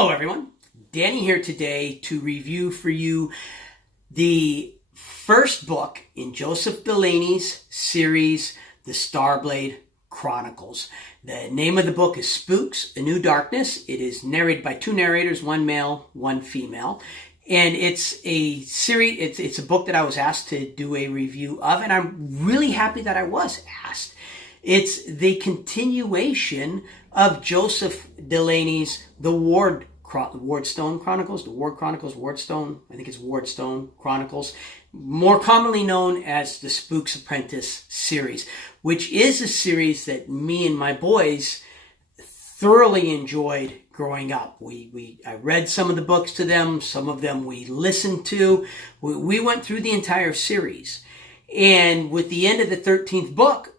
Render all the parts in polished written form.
Hello everyone, Danny here today to review for you the first book in Joseph Delaney's series, The Starblade Chronicles. The name of the book is Spooks, A New Darkness. It is narrated by two narrators, one male, one female. And it's a series, it's a book that I was asked to do a review of, and I'm really happy that I was asked. It's the continuation of Joseph Delaney's The Wardstone Chronicles, I think it's Wardstone Chronicles, more commonly known as the Spooks Apprentice series, which is a series that me and my boys thoroughly enjoyed growing up. I read some of the books to them, some of them we listened to. We went through the entire series. And with the end of the 13th book,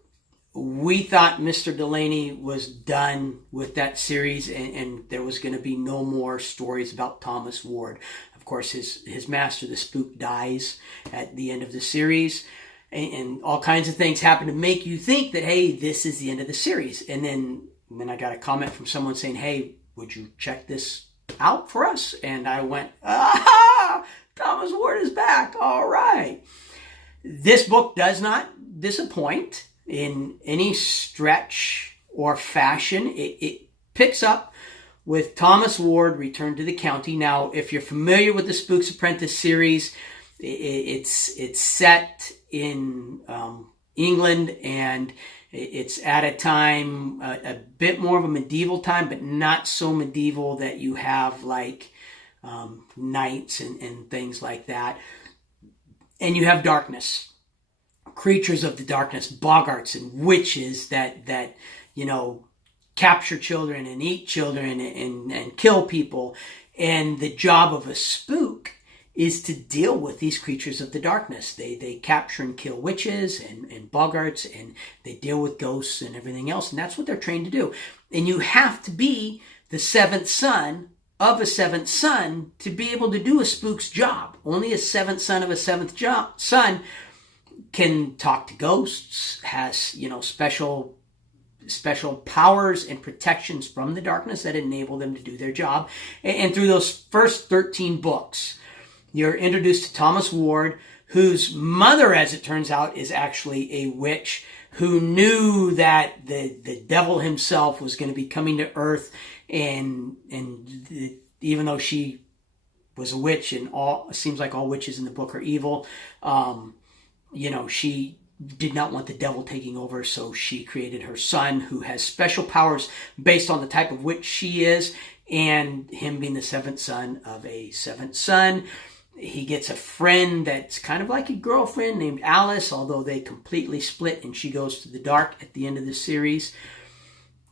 we thought Mr. Delaney was done with that series and there was going to be no more stories about Thomas Ward. Of course, his master, the spook, dies at the end of the series, and all kinds of things happen to make you think that, hey, this is the end of the series. And then I got a comment from someone saying, hey, would you check this out for us? And I went, Thomas Ward is back. All right. This book does not disappoint in any stretch or fashion. It picks up with Thomas Ward returned to the county. Now, if you're familiar with the Spooks Apprentice series, it's set in England, and it's at a time, a bit more of a medieval time, but not so medieval that you have like knights and things like that. And you have darkness. Creatures of the darkness, boggarts and witches that capture children and eat children and kill people. And the job of a spook is to deal with these creatures of the darkness. They capture and kill witches and boggarts, and they deal with ghosts and everything else. And that's what they're trained to do. And you have to be the seventh son of a seventh son to be able to do a spook's job. Only a seventh son of a seventh son can talk to ghosts, has, special powers and protections from the darkness that enable them to do their job. And through those first 13 books, you're introduced to Thomas Ward, whose mother, as it turns out, is actually a witch who knew that the devil himself was going to be coming to earth, and even though she was a witch, and it seems like all witches in the book are evil, she did not want the devil taking over, so she created her son, who has special powers based on the type of witch she is, and him being the seventh son of a seventh son. He gets a friend that's kind of like a girlfriend named Alice, although they completely split and she goes to the dark at the end of the series.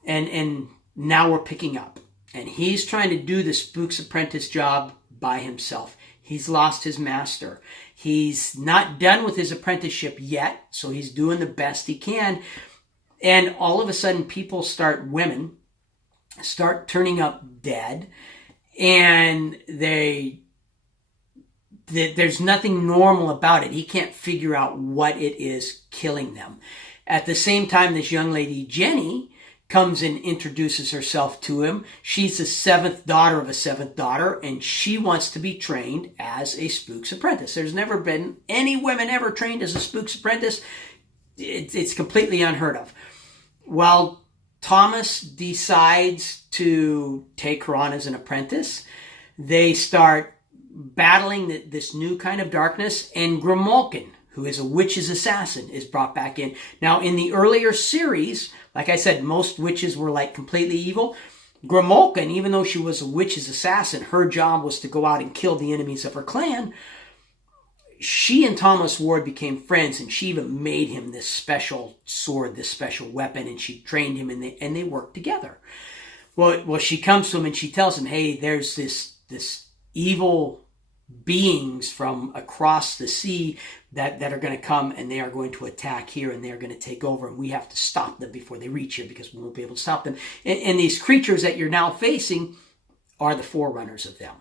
And now we're picking up. And he's trying to do the Spook's Apprentice job by himself. He's lost his master. He's not done with his apprenticeship yet, so he's doing the best he can. And all of a sudden, women start turning up dead, and there's nothing normal about it. He can't figure out what it is killing them. At the same time, this young lady, Jenny, comes and introduces herself to him. She's the seventh daughter of a seventh daughter, and she wants to be trained as a spook's apprentice. There's never been any women ever trained as a spook's apprentice. It's completely unheard of. Well, Thomas decides to take her on as an apprentice. They start battling this new kind of darkness, and Grimalkin, who is a witch's assassin, is brought back in. Now, in the earlier series, like I said, most witches were like completely evil. Grimalkin, even though she was a witch's assassin, her job was to go out and kill the enemies of her clan. She and Thomas Ward became friends, and she even made him this special sword, this special weapon, and she trained him, and they worked together. Well, she comes to him and she tells him, hey, there's this evil beings from across the sea that are going to come, and they are going to attack here, and they are going to take over, and we have to stop them before they reach here because we won't be able to stop them. And these creatures that you're now facing are the forerunners of them.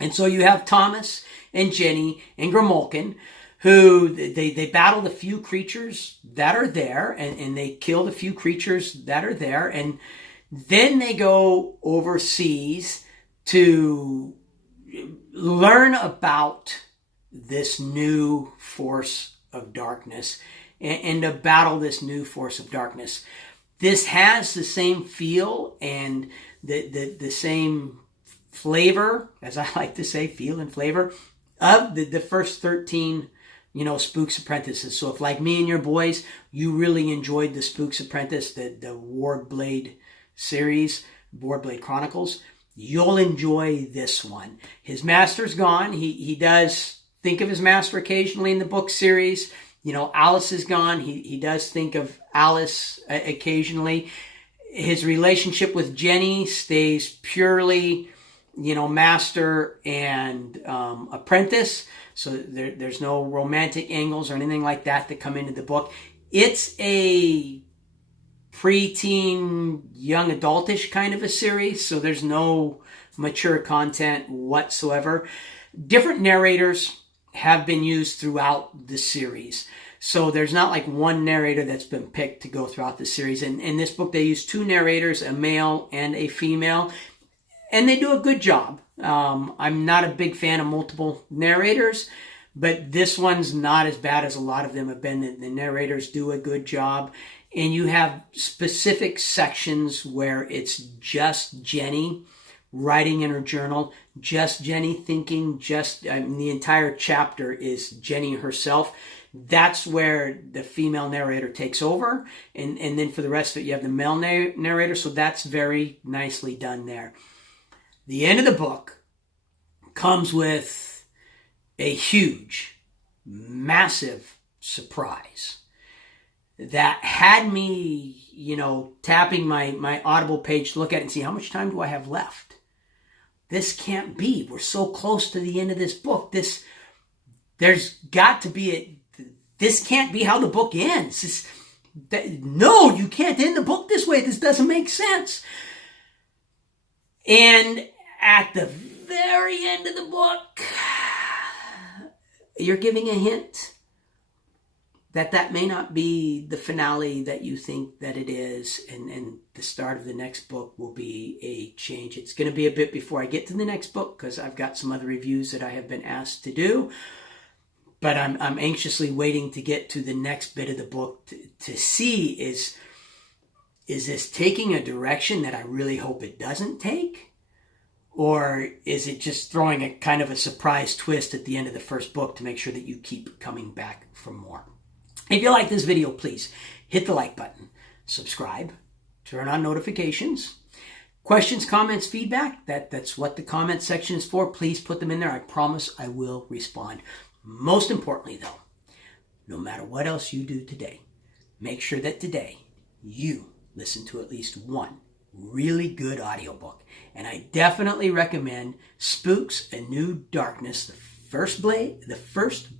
And so you have Thomas and Jenny and Grimalkin, who they battle the few creatures that are there, and they kill the few creatures that are there, and then they go overseas to learn about this new force of darkness and to battle this new force of darkness. This has the same feel and the same flavor, as I like to say, feel and flavor, of the first 13, Spooks Apprentices. So if, like me and your boys, you really enjoyed the Spooks Apprentice, the Wardblade series, Wardblade Chronicles, you'll enjoy this one. His master's gone. He does think of his master occasionally in the book series. Alice is gone. He does think of Alice occasionally. His relationship with Jenny stays purely, master and apprentice. So there's no romantic angles or anything like that come into the book. It's a preteen, young adultish kind of a series, so there's no mature content whatsoever. Different narrators have been used throughout the series. So there's not like one narrator that's been picked to go throughout the series. And in this book, they use two narrators, a male and a female, and they do a good job. I'm not a big fan of multiple narrators, but this one's not as bad as a lot of them have been. The narrators do a good job. And you have specific sections where it's just Jenny writing in her journal, just Jenny thinking, the entire chapter is Jenny herself. That's where the female narrator takes over. And then for the rest of it, you have the male narrator. So that's very nicely done there. The end of the book comes with a huge, massive surprise that had me, tapping my Audible page to look at it and see how much time do I have left. This can't be. We're so close to the end of this book. There's got to be this can't be how the book ends. No, you can't end the book this way. This doesn't make sense. And at the very end of the book, you're giving a hint that may not be the finale that you think that it is, and the start of the next book will be a change. It's going to be a bit before I get to the next book because I've got some other reviews that I have been asked to do, but I'm anxiously waiting to get to the next bit of the book to see is this taking a direction that I really hope it doesn't take, or is it just throwing a kind of a surprise twist at the end of the first book to make sure that you keep coming back for more. If you like this video, please hit the like button, subscribe, turn on notifications. Questions, comments, feedback, that's what the comment section is for. Please put them in there. I promise I will respond. Most importantly, though, no matter what else you do today, make sure that today you listen to at least one really good audiobook. And I definitely recommend Spooks: A New Darkness, the first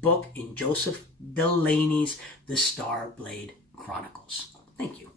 book in Joseph Delaney's The Starblade Chronicles. Thank you.